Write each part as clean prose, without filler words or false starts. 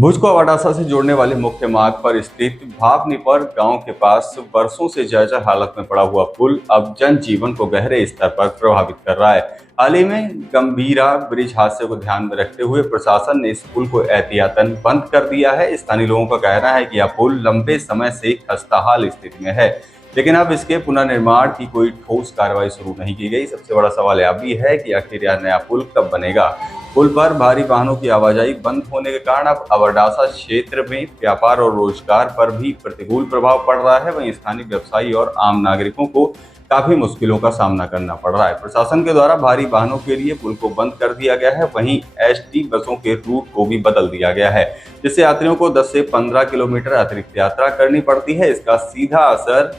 भुज को अवाडासा से जोड़ने वाले मुख्य मार्ग पर स्थित भावनीपर गांव के पास वर्षों से जर्जर हालत में पड़ा हुआ पुल अब जनजीवन को गहरे स्तर पर प्रभावित कर रहा है। हाल ही में गंभीरा ब्रिज हादसे को ध्यान में रखते हुए प्रशासन ने इस पुल को एहतियातन बंद कर दिया है। स्थानीय लोगों का कहना है कि यह पुल लंबे समय से खस्ताहाल स्थिति में है, लेकिन अब इसके पुनर्निर्माण की कोई ठोस कार्रवाई शुरू नहीं की गई। सबसे बड़ा सवाल यह भी है कि आखिर यह नया पुल कब बनेगा। पुल पर भारी वाहनों की आवाजाही बंद होने के कारण अब अवाडासा क्षेत्र में व्यापार और रोजगार पर भी प्रतिकूल प्रभाव पड़ रहा है। वहीं स्थानीय व्यवसायी और आम नागरिकों को काफी मुश्किलों का सामना करना पड़ रहा है। प्रशासन के द्वारा भारी वाहनों के लिए पुल को बंद कर दिया गया है। वहीं एसटी बसों के रूट को भी बदल दिया गया है, जिससे यात्रियों को 10 से 15 किलोमीटर अतिरिक्त यात्रा करनी पड़ती है। इसका सीधा असर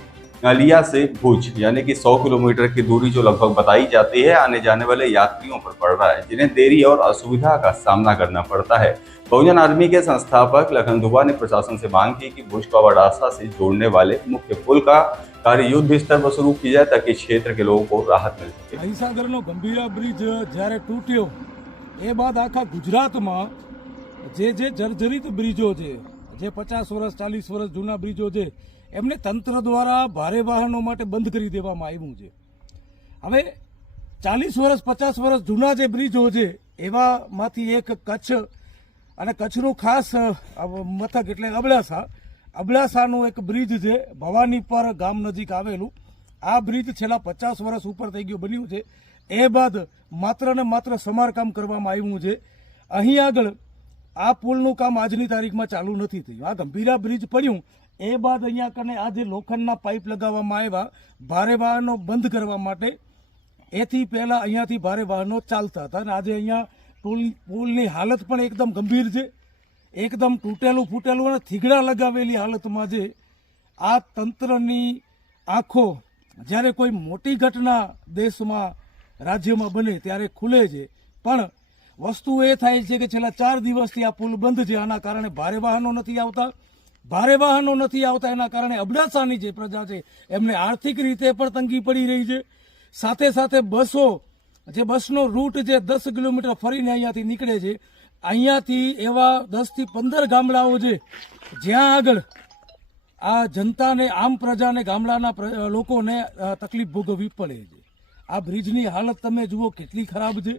नलिया से भुज यानी कि 100 किलोमीटर की दूरी जो लगभग बताई जाती है आने जाने वाले यात्रियों पर पड़ रहा है, जिन्हें देरी और असुविधा का सामना करना पड़ता है। बहुजन आर्मी के संस्थापक लखन दुबा ने प्रशासन से मांग की कि भुज को अवाडासा से जोड़ने वाले मुख्य पुल का कार्य युद्ध स्तर पर शुरू किया जाए, ताकि क्षेत्र के लोगों को राहत मिल सके। મહીસાગરનો ગંભીરા બ્રિજ જ્યારે તૂટ્યો એ બાદ આખા ગુજરાતમાં જે જર્જરિત બ્રિજો છે, જે 50 વર્ષ 40 વર્ષ જૂના બ્રિજો છે, એમને તંત્ર દ્વારા ભારે વાહનો માટે બંધ કરી દેવામાં આવ્યું છે। હવે 40 વર્ષ 50 વર્ષ જૂના જે બ્રિજો છે એવામાંથી એક કચ્છ અને કચ્છનું ખાસ મથક એટલે અબડાસાનું એક બ્રિજ છે, ભવાનીપર ગામ નજીક આવેલું। આ બ્રિજ છેલ્લા 50 વર્ષ ઉપર થઈ ગયું બન્યું છે। એ બાદ માત્ર ને માત્ર સમારકામ કરવામાં આવ્યું છે। અહીં આગળ આ પુલનું કામ આજની તારીખમાં ચાલુ નથી થયું। આ ગંભીરા બ્રિજ પડ્યું એ બાદ અહીંયા કને આ જે લોખંડના પાઇપ લગાવવામાં આવ્યા ભારે વાહનો બંધ કરવા માટે, એથી પહેલા અહીંયાથી ભારે વાહનો ચાલતા હતા અને આજે અહીંયા પુલની હાલત પણ એકદમ ગંભીર છે, એકદમ તૂટેલું ફૂટેલું અને થીગડા લગાવેલી હાલતમાં છે। આ તંત્રની આંખો જ્યારે કોઈ મોટી ઘટના દેશમાં રાજ્યમાં બને ત્યારે ખુલે છે, પણ વસ્તુ એ થાય છે કે છેલ્લા 4 દિવસથી આ પુલ બંધ છે। આના કારણે ભારે વાહનો નથી આવતા એના કારણે અબડાસાની જે પ્રજા છે એમને આર્થિક રીતે પણ તંગી પડી રહી છે। સાથે સાથે બસનો રૂટ જે 10 કિલોમીટર ફરીને અહીંયાથી નીકળે છે, અહીંયાથી એવા 10 થી 15 ગામડાઓ છે જ્યાં આગળ આ જનતાને, આમ પ્રજાને, ગામડાના લોકોને તકલીફ ભોગવવી પડે છે। આ બ્રિજની હાલત તમે જુઓ કેટલી ખરાબ છે।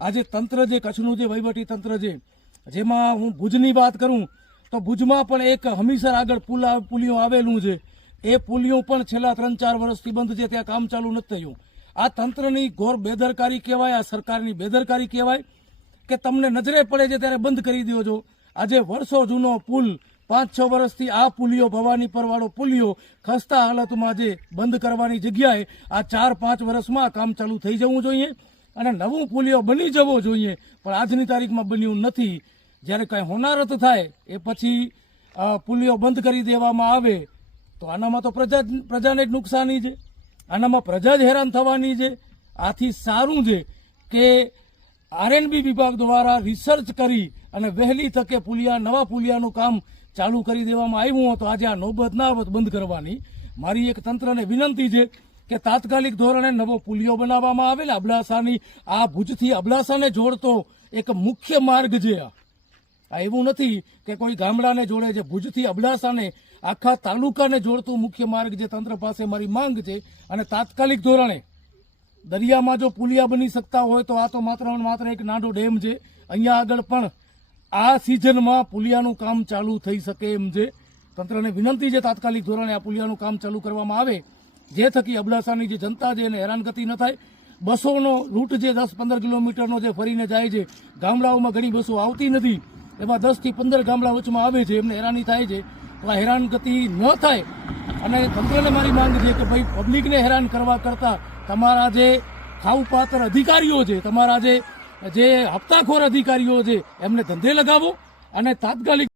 આજે તંત્ર જે કચ્છનું જે વહીવટી તંત્ર છે, જેમાં હું ભુજની વાત કરું તો ભુજમાં પણ એક હમીસર આગળ પુલિયો આવેલું છે, એ પુલિયો પણ છેલ્લા 3-4 વર્ષથી બંધ છે, ત્યાં કામ ચાલુ નથી થયું। આ તંત્રની ઘોર બેદરકારી કહેવાય, આ સરકારની બેદરકારી કહેવાય કે તમને નજરે પડે છે ત્યારે બંધ કરી દો છો। આજે વર્ષો જૂનો પુલ 5-6 વર્ષથી આ પુલિયો, ભવાનીપર વાળો પુલિયો ખસ્તા હાલતમાં છે, બંધ કરવાની જગ્યાએ આ 4-5 વર્ષમાં કામ ચાલુ થઈ જવું જોઈએ અને નવું પુલિયો બની જવો જોઈએ, પણ આજની તારીખમાં બન્યું નથી। જ્યારે કંઈ હોનારત થાય એ પછી પુલિયો બંધ કરી દેવામાં આવે તો આનામાં તો પ્રજાને જ નુકસાની છે, આનામાં પ્રજા જ હેરાન થવાની છે। આથી સારું છે કે આરએનબી વિભાગ દ્વારા રિસર્ચ કરી અને વહેલી તકે નવા પુલિયાનું કામ ચાલુ કરી દેવામાં આવ્યું હોય તો આજે આ નોબત ના આવત બંધ કરવાની। મારી એક તંત્રને વિનંતી છે કે તાત્કાલિક ધોરણે નવો પુલિયો બનાવવામાં આવે ને અબડાસાની આ ભુજથી અબડાસાને જોડતો એક મુખ્ય માર્ગ છે। આ એવું નથી કે કોઈ ગામડાને જોડે છે, ભુજથી અબડાસાને આખા તાલુકાને જોડતું મુખ્ય માર્ગ જે તંત્ર પાસે મારી માંગ છે। અને તાત્કાલિક ધોરણે દરિયામાં જો પુલિયા બની શકતા હોય તો આ તો માત્ર એક નાનો ડેમ છે, અહીંયા આગળ પણ આ સિઝનમાં પુલિયાનું કામ ચાલુ થઈ શકે એમ છે। તંત્રને વિનંતી છે તાત્કાલિક ધોરણે આ પુલિયાનું કામ ચાલુ કરવામાં આવે, જે થકી અબડાસાની જે જનતા છે એને હેરાનગતિ ન થાય। બસોનો રૂટ જે 10-15 કિલોમીટરનો જે ફરીને જાય છે, ગામડાઓમાં ઘણી બસો આવતી નથી, એમાં 10 થી 15 ગામડા વચમાં આવે છે, એમને હેરાની થાય છે। તો આ હેરાનગતિ ન થાય અને તંત્રને મારી માંગ છે કે ભાઈ પબ્લિકને હેરાન કરવા કરતાં તમારા જે ખાવપાત્ર અધિકારીઓ છે, તમારા જે હપ્તાખોર અધિકારીઓ છે, એમને ધંધે લગાવો અને તાત્કાલિક